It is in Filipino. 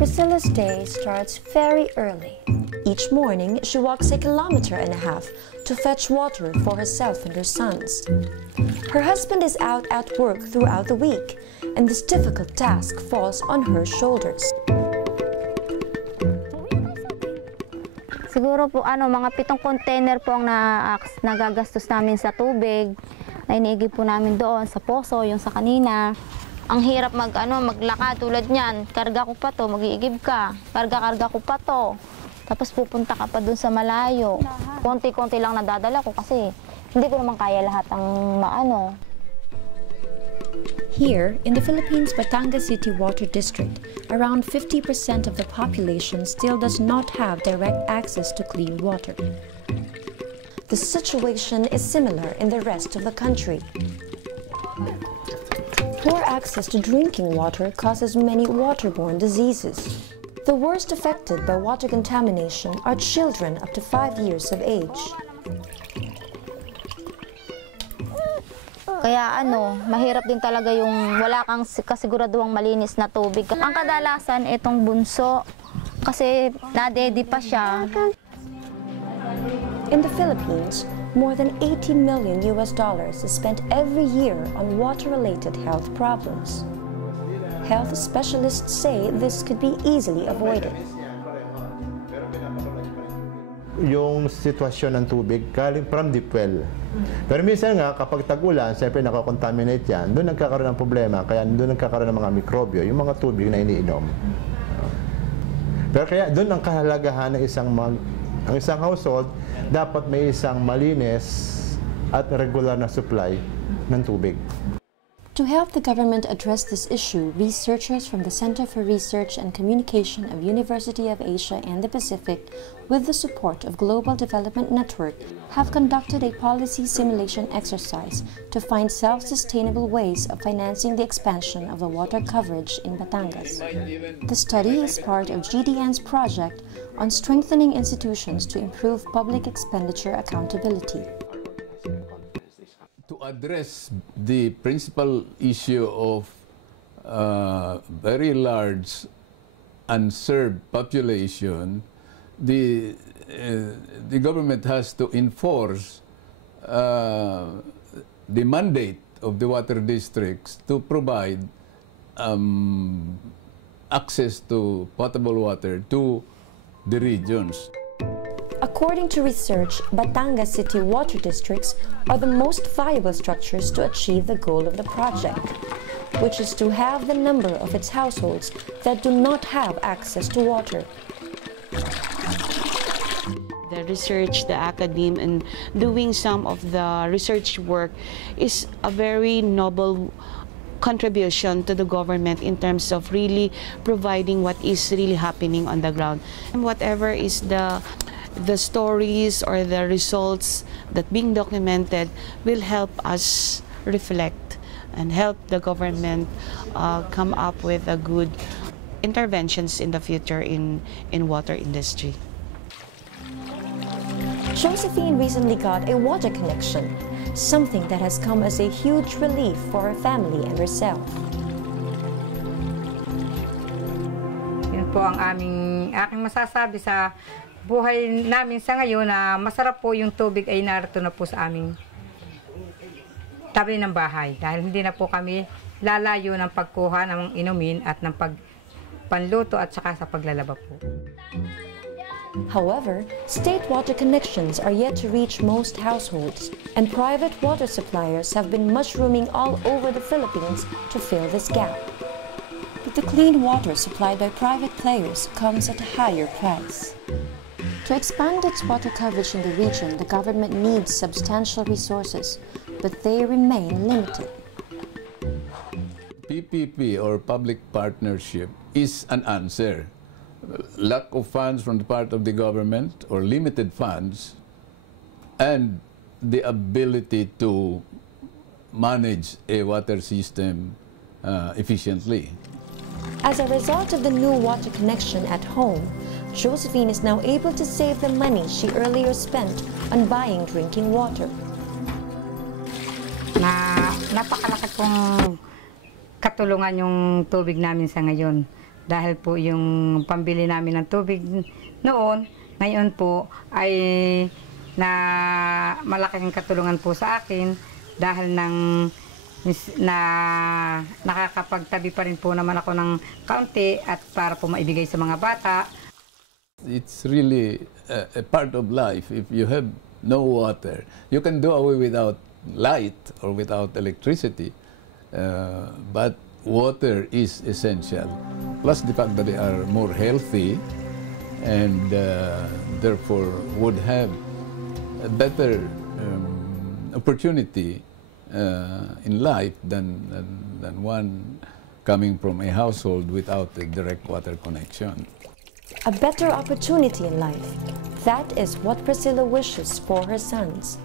Priscilla's day starts very early. Each morning, she walks 1.5 kilometers to fetch water for herself and her sons. Her husband is out at work throughout the week, and this difficult task falls on her shoulders. Siguro po mga 7 container po ang nagagastos namin sa tubig. Na iniigib po namin doon sa poso, yung sa kanina. Ang hirap maglakad tulad niyan. Karga ko pa to, mag-iigib ka. Karga ko pa to. Tapos pupunta ka pa doon sa malayo. Konti-konti lang nadadala ko kasi hindi ko naman kaya lahat ang maano. Here, in the Philippines' Batangas City Water District, around 50% of the population still does not have direct access to clean water. The situation is similar in the rest of the country. Poor access to drinking water causes many waterborne diseases. The worst affected by water contamination are children up to 5 years of age. Kaya mahirap din talaga yung wala kang kasiguraduhang malinis na tubig. Ang kadalasan itong bunso kasi nadedi pa siya. In the Philippines, more than $80 million is spent every year on water-related health problems. Health specialists say this could be easily avoided. Yung sitwasyon ng tubig galing from deep well. Pero minsan nga, kapag tag-ulan, siyempre nakakontaminate yan, doon nagkakaroon ng problema, kaya doon nagkakaroon ng mga mikrobyo, yung mga tubig na iniinom. Pero kaya doon ang kahalagahan ng isang household, dapat may isang malinis at regular na supply ng tubig. To help the government address this issue, researchers from the Center for Research and Communication of University of Asia and the Pacific, with the support of Global Development Network, have conducted a policy simulation exercise to find self-sustainable ways of financing the expansion of the water coverage in Batangas. The study is part of GDN's project on strengthening institutions to improve public expenditure accountability. To address the principal issue of very large unserved population, the government has to enforce the mandate of the water districts to provide access to potable water to the regions. According to research, Batangas City water districts are the most viable structures to achieve the goal of the project, which is to have the number of its households that do not have access to water. The research, the academe, and doing some of the research work is a very noble contribution to the government in terms of really providing what is really happening on the ground. And whatever is the stories or the results that being documented will help us reflect and help the government come up with a good interventions in the future in water industry. Josephine recently got a water connection, something that has come as a huge relief for her family and herself. Yun po ang aking masasabi sa buhay namin sa ngayon na masarap po yung tubig ay narito na po sa aming tabi ng bahay. Dahil hindi na po kami lalayo ng pagkuha ng inumin at ng panluto at saka sa paglalaba po. However, state water connections are yet to reach most households, and private water suppliers have been mushrooming all over the Philippines to fill this gap. But the clean water supplied by private players comes at a higher price. To expand its water coverage in the region, the government needs substantial resources, but they remain limited. PPP, or public partnership, is an answer. Lack of funds from the part of the government or limited funds, and the ability to manage a water system efficiently. As a result of the new water connection at home, Josephine is now able to save the money she earlier spent on buying drinking water. Napakalakas pong katulungan yung tubig namin sa ngayon. dahil po yung pambili namin ng tubig noon, ngayon po ay na malaking katulungan po sa akin dahil na nakakapagtabi pa rin po naman ako ng kaunti at para po maibigay sa mga bata. It's really a part of life. If you have no water, you can do away without light or without electricity, but water is essential. Plus the fact that they are more healthy and therefore would have a better opportunity in life than one coming from a household without a direct water connection. A better opportunity in life. That is what Priscilla wishes for her sons.